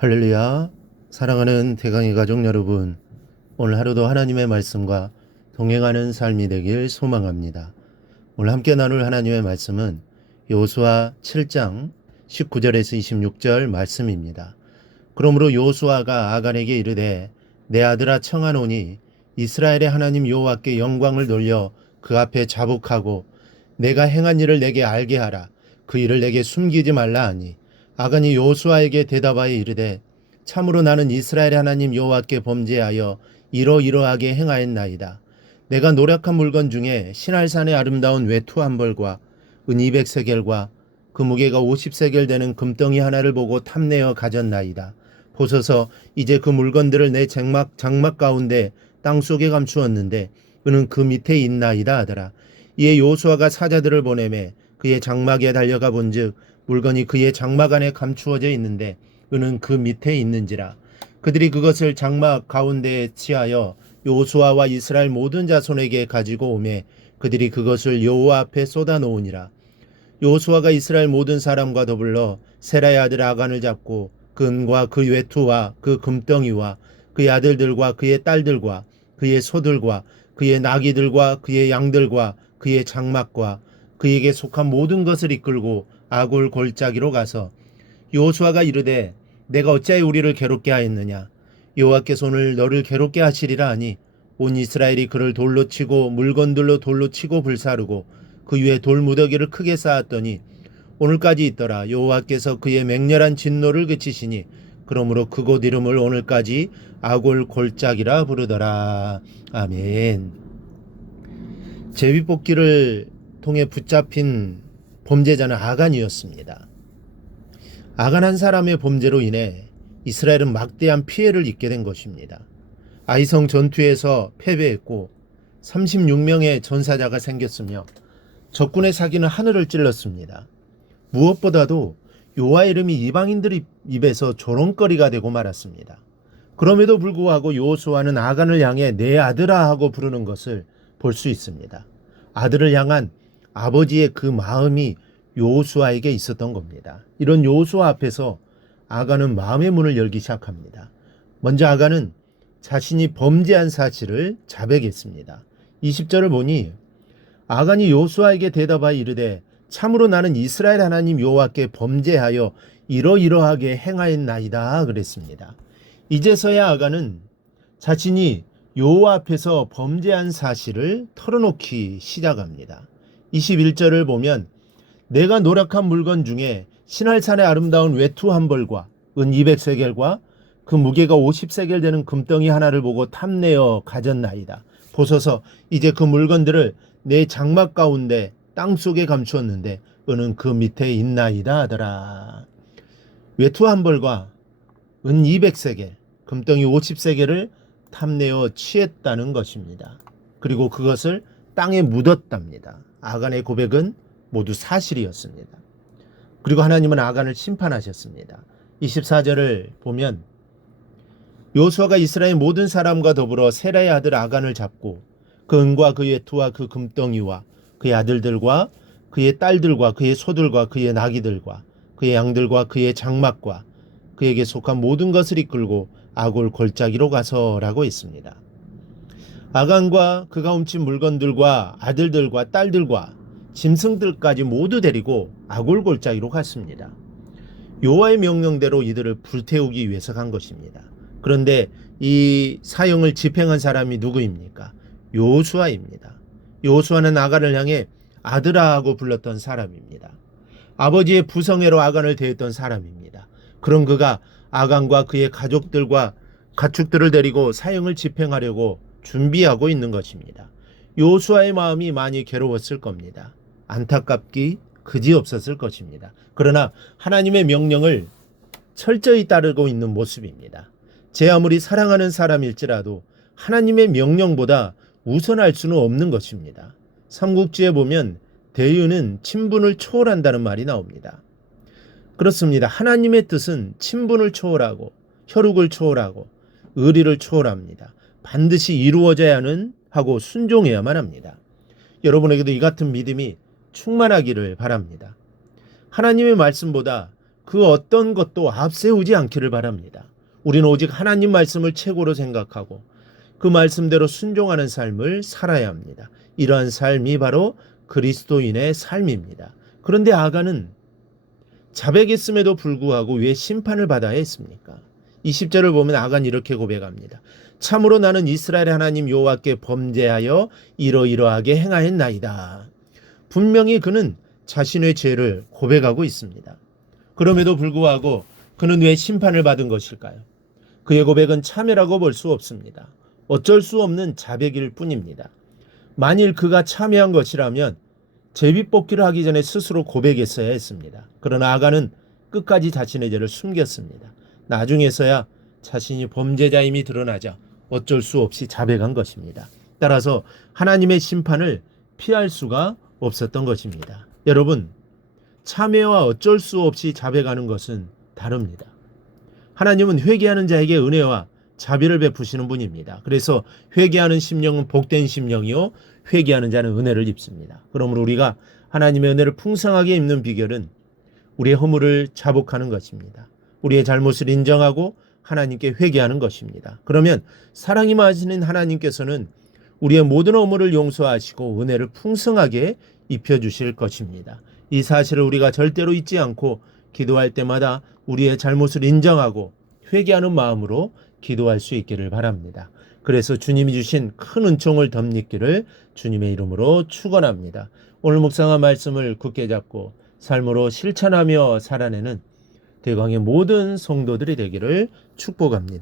할렐루야. 사랑하는 대강의 가족 여러분, 오늘 하루도 하나님의 말씀과 동행하는 삶이 되길 소망합니다. 오늘 함께 나눌 하나님의 말씀은 여호수아 7장 19절에서 26절 말씀입니다. 그러므로 여호수아가 아간에게 이르되 내 아들아 청하노니 이스라엘의 하나님 여호와께 영광을 돌려 그 앞에 자복하고 내가 행한 일을 내게 알게 하라. 그 일을 내게 숨기지 말라 하니 아간이 여호수아에게 대답하여 이르되 참으로 나는 이스라엘의 하나님 여호와께 범죄하여 이러이러하게 행하였나이다. 내가 노력한 물건 중에 신할산의 아름다운 외투 한 벌과 은 200세겔과 그 무게가 50세겔 되는 금덩이 하나를 보고 탐내어 가졌나이다. 보소서 이제 그 물건들을 내 장막 가운데 땅속에 감추었는데 그는 그 밑에 있나이다 하더라. 이에 여호수아가 사자들을 보내매 그의 장막에 달려가 본즉 물건이 그의 장막 안에 감추어져 있는데 그는 그 밑에 있는지라. 그들이 그것을 장막 가운데에 치하여 여호수아와 이스라엘 모든 자손에게 가지고 오매 그들이 그것을 여호와 앞에 쏟아 놓으니라. 여호수아가 이스라엘 모든 사람과 더불어 세라의 아들 아간을 잡고 그 은과 그 외투와 그 금덩이와 그의 아들들과 그의 딸들과 그의 소들과 그의 나귀들과 그의 양들과 그의 장막과 그에게 속한 모든 것을 이끌고 아골 골짜기로 가서 여호수아가 이르되 내가 어찌하여 우리를 괴롭게 하였느냐. 여호와께서 오늘 너를 괴롭게 하시리라 하니 온 이스라엘이 그를 돌로 치고 물건들로 돌로 치고 불사르고 그 위에 돌무더기를 크게 쌓았더니 오늘까지 있더라. 여호와께서 그의 맹렬한 진노를 그치시니 그러므로 그곳 이름을 오늘까지 아골 골짜기라 부르더라. 아멘. 제비뽑기를 통해 붙잡힌 범죄자는 아간이었습니다. 아간 한 사람의 범죄로 인해 이스라엘은 막대한 피해를 입게 된 것입니다. 아이성 전투에서 패배했고 36명의 전사자가 생겼으며 적군의 사기는 하늘을 찔렀습니다. 무엇보다도 여호와 이름이 이방인들 입에서 조롱거리가 되고 말았습니다. 그럼에도 불구하고 여호수아는 아간을 향해 내 아들아 하고 부르는 것을 볼 수 있습니다. 아들을 향한 아버지의 그 마음이 여호수아에게 있었던 겁니다. 이런 여호수아 앞에서 아간은 마음의 문을 열기 시작합니다. 먼저 아간은 자신이 범죄한 사실을 자백했습니다. 20절을 보니 아간이 여호수아에게 대답하여 이르되 참으로 나는 이스라엘 하나님 여호와께 범죄하여 이러이러하게 행하였나이다 그랬습니다. 이제서야 아간은 자신이 여호와 앞에서 범죄한 사실을 털어놓기 시작합니다. 21절을 보면 내가 노력한 물건 중에 신할산의 아름다운 외투 한 벌과 은 200세겔과 그 무게가 50세겔 되는 금덩이 하나를 보고 탐내어 가졌나이다. 보소서 이제 그 물건들을 내 장막 가운데 땅속에 감추었는데 은은 그 밑에 있나이다 하더라. 외투 한 벌과 은 200세겔, 금덩이 50세겔을 탐내어 취했다는 것입니다. 그리고 그것을 땅에 묻었답니다. 아간의 고백은 모두 사실이었습니다. 그리고 하나님은 아간을 심판하셨습니다. 24절을 보면 여호수아가 이스라엘 모든 사람과 더불어 세라의 아들 아간을 잡고 그 은과 그 외투와 그 금덩이와 그의 아들들과 그의 딸들과 그의 소들과 그의 나귀들과 그의 양들과 그의 장막과 그에게 속한 모든 것을 이끌고 아골 골짜기로 가서라고 했습니다. 아간과 그가 훔친 물건들과 아들들과 딸들과 짐승들까지 모두 데리고 아골 골짜기로 갔습니다. 여호와의 명령대로 이들을 불태우기 위해서 간 것입니다. 그런데 이 사형을 집행한 사람이 누구입니까? 여호수아입니다. 여호수아는 아간을 향해 아들아 하고 불렀던 사람입니다. 아버지의 부성애로 아간을 대했던 사람입니다. 그런 그가 아간과 그의 가족들과 가축들을 데리고 사형을 집행하려고 준비하고 있는 것입니다. 여호수아의 마음이 많이 괴로웠을 겁니다. 안타깝기 그지없었을 것입니다. 그러나 하나님의 명령을 철저히 따르고 있는 모습입니다. 제 아무리 사랑하는 사람일지라도 하나님의 명령보다 우선할 수는 없는 것입니다. 삼국지에 보면 대의는 친분을 초월한다는 말이 나옵니다. 그렇습니다. 하나님의 뜻은 친분을 초월하고 혈육을 초월하고 의리를 초월합니다. 반드시 이루어져야 하고 순종해야만 합니다. 여러분에게도 이 같은 믿음이 충만하기를 바랍니다. 하나님의 말씀보다 그 어떤 것도 앞세우지 않기를 바랍니다. 우리는 오직 하나님 말씀을 최고로 생각하고 그 말씀대로 순종하는 삶을 살아야 합니다. 이러한 삶이 바로 그리스도인의 삶입니다. 그런데 아간은 자백했음에도 불구하고 왜 심판을 받아야 했습니까? 20절을 보면 아간이 이렇게 고백합니다. 참으로 나는 이스라엘 하나님 여호와께 범죄하여 이러이러하게 행하였나이다. 분명히 그는 자신의 죄를 고백하고 있습니다. 그럼에도 불구하고 그는 왜 심판을 받은 것일까요? 그의 고백은 참회라고 볼 수 없습니다. 어쩔 수 없는 자백일 뿐입니다. 만일 그가 참회한 것이라면 제비뽑기를 하기 전에 스스로 고백했어야 했습니다. 그러나 아간은 끝까지 자신의 죄를 숨겼습니다. 나중에서야 자신이 범죄자임이 드러나자 어쩔 수 없이 자백한 것입니다. 따라서 하나님의 심판을 피할 수가 없었던 것입니다. 여러분, 참회와 어쩔 수 없이 자백하는 것은 다릅니다. 하나님은 회개하는 자에게 은혜와 자비를 베푸시는 분입니다. 그래서 회개하는 심령은 복된 심령이요 회개하는 자는 은혜를 입습니다. 그러므로 우리가 하나님의 은혜를 풍성하게 입는 비결은 우리의 허물을 자복하는 것입니다. 우리의 잘못을 인정하고 하나님께 회개하는 것입니다. 그러면 사랑이 많으신 하나님께서는 우리의 모든 허물을 용서하시고 은혜를 풍성하게 입혀주실 것입니다. 이 사실을 우리가 절대로 잊지 않고 기도할 때마다 우리의 잘못을 인정하고 회개하는 마음으로 기도할 수 있기를 바랍니다. 그래서 주님이 주신 큰 은총을 덧입기를 주님의 이름으로 축원합니다. 오늘 묵상한 말씀을 굳게 잡고 삶으로 실천하며 살아내는 대광의 모든 성도들이 되기를 축복합니다.